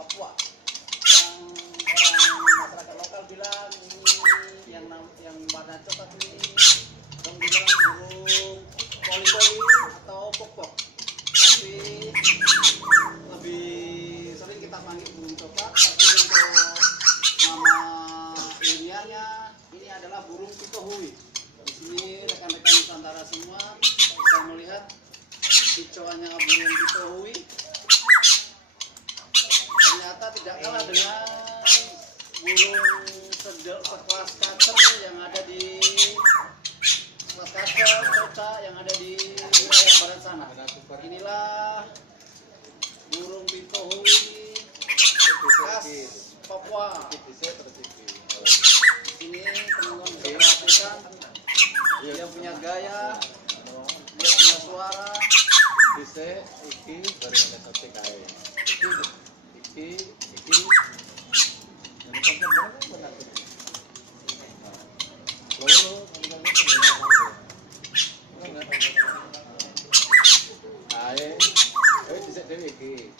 Papua. Yang orang masyarakat lokal bilang ini yang warna coklat ini orang bilang burung koli-koli atau pok-pok. Tapi lebih sering kita panggil burung coklat. Tapi untuk nama ilmiahnya ini adalah burung pitohui. Di sini rekan-rekan Nusantara semua bisa melihat kicauannya burung pitohui. Ternyata tidak kalah dengan burung sekelas kacer yang ada di sekelas kacer, coca yang ada di wilayah barat sana. Inilah burung pitohui khas Papua. Ini teman-teman bisa perhatikan, dia punya gaya, dia punya suara. Iki baru ada sate kae. Iki yang benar loro ae dhisik dhewe iki